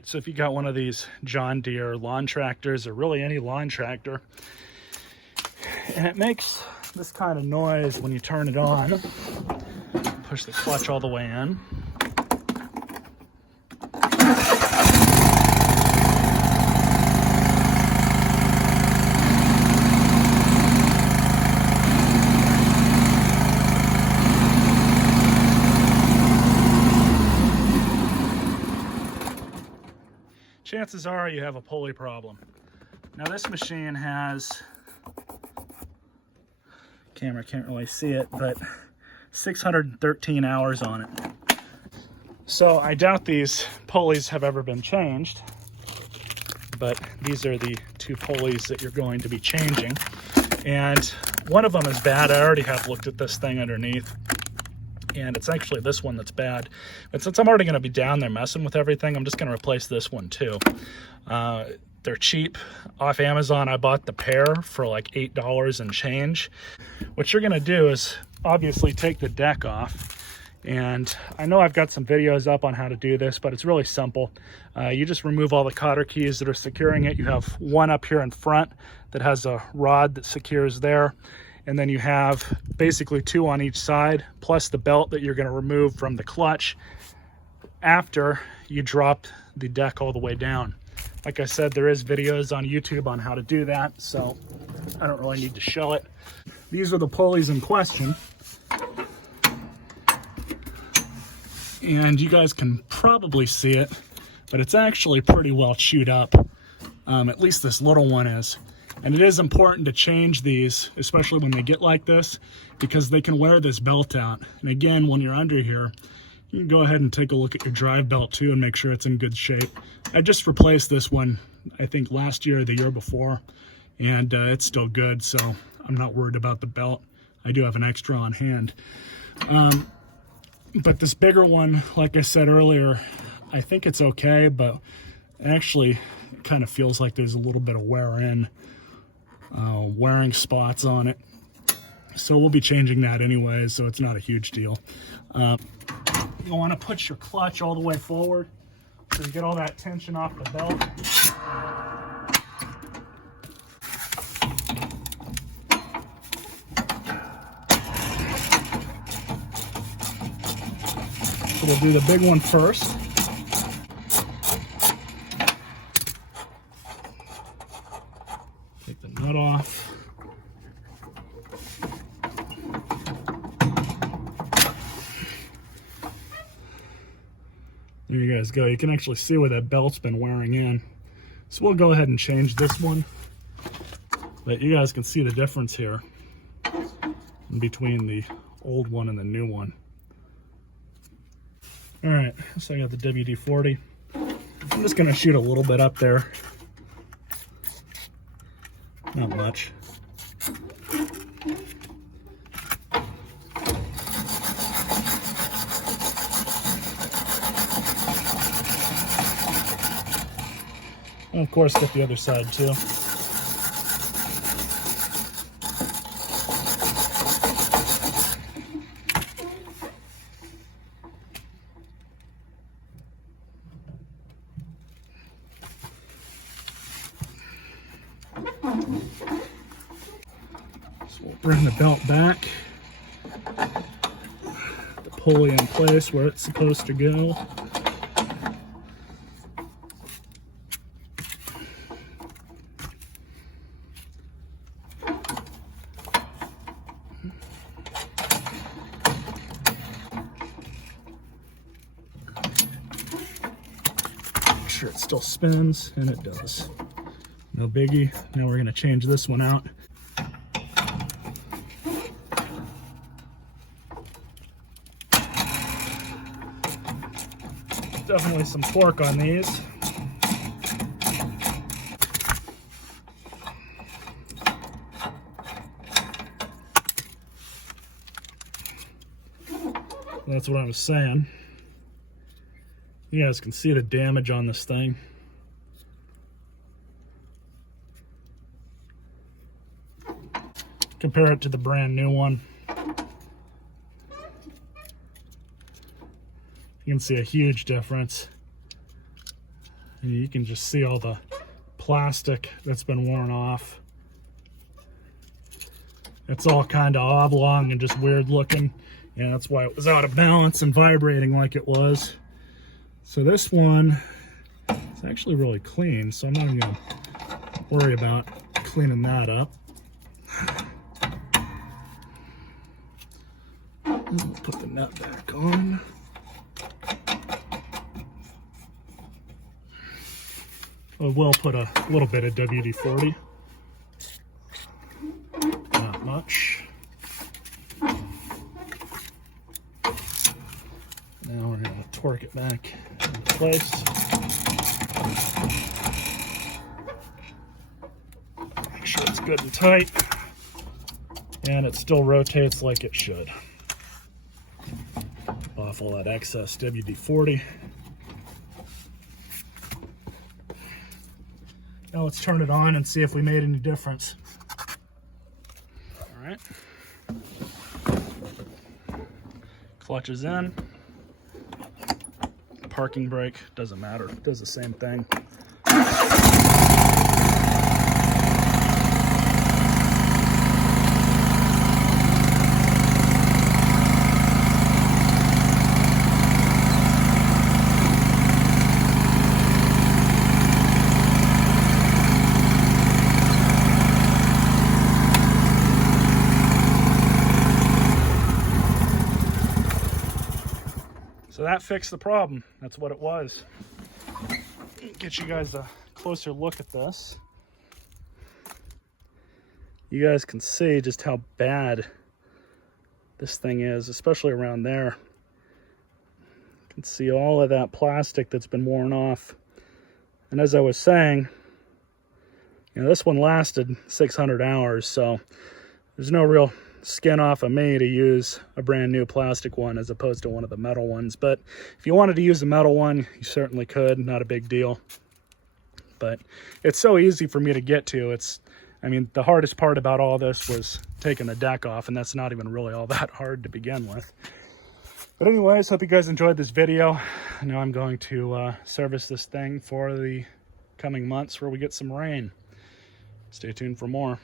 right, so if you got one of these John Deere lawn tractors, or really any lawn tractor, and it makes this kind of noise when you turn it on, push the clutch all the way in. Chances are you have a pulley problem. Now this machine has, camera can't really see it, but 613 hours on it. So I doubt these pulleys have ever been changed, but these are the two pulleys that you're going to be changing. And one of them is bad. I already have looked at this thing underneath, and it's actually this one that's bad. But since I'm already going to be down there messing with everything, I'm just going to replace this one too. They're cheap. Off Amazon, I bought the pair for like $8 and change. What you're going to do is obviously take the deck off. And I know I've got some videos up on how to do this, but it's really simple. You just remove all the cotter keys that are securing it. You have one up here in front that has a rod that secures there. And then you have basically two on each side, plus the belt that you're going to remove from the clutch after you drop the deck all the way down. Like I said, there is videos on YouTube on how to do that, so I don't really need to show it. These are the pulleys in question. And you guys can probably see it, but it's actually pretty well chewed up. At least this little one is. And it is important to change these, especially when they get like this, because they can wear this belt out. And again, when you're under here, you can go ahead and take a look at your drive belt too and make sure it's in good shape. I just replaced this one, I think last year or the year before, and it's still good, so I'm not worried about the belt. I do have an extra on hand. But this bigger one, like I said earlier, I think it's okay, but actually it kind of feels like there's a little bit of wearing spots on it. So we'll be changing that anyway, so it's not a huge deal. You want to put your clutch all the way forward so you get all that tension off the belt. So we'll do the big one first. Take the nut off. There you guys go. You can actually see where that belt's been wearing in. So we'll go ahead and change this one. But you guys can see the difference here in between the old one and the new one. All right, so I got the WD-40. I'm just gonna shoot a little bit up there. Not much. And of course, get the other side too. So we'll bring the belt back, the pulley in place where it's supposed to go. Sure it still spins, and it does. No biggie. Now we're going to change this one out. Definitely some torque on these. That's what I was saying. You guys can see the damage on this thing. Compare it to the brand new one. You can see a huge difference. And you can just see all the plastic that's been worn off. It's all kind of oblong and just weird looking. Yeah, that's why it was out of balance and vibrating like it was. So this one is actually really clean, so I'm not even gonna worry about cleaning that up. We'll put the nut back on. I will put a little bit of WD-40. Not much. Now we're going to torque it back into place. Make sure it's good and tight. And it still rotates like it should. Off all that excess WD-40. Now let's turn it on and see if we made any difference. All right. Clutch is in. Parking brake, doesn't matter, it does the same thing. So that fixed the problem. That's what it was. Get you guys a closer look at this. You guys can see just how bad this thing is, especially around there. You can see all of that plastic that's been worn off. And as I was saying, you know, this one lasted 600 hours, so there's no real skin off of me to use a brand new plastic one as opposed to one of the metal ones. But if you wanted to use the metal one, you certainly could, not a big deal. But it's so easy for me to get to. I mean, the hardest part about all this was taking the deck off, and that's not even really all that hard to begin with. But anyways, hope you guys enjoyed this video. Now I'm going to service this thing for the coming months where we get some rain. Stay tuned for more.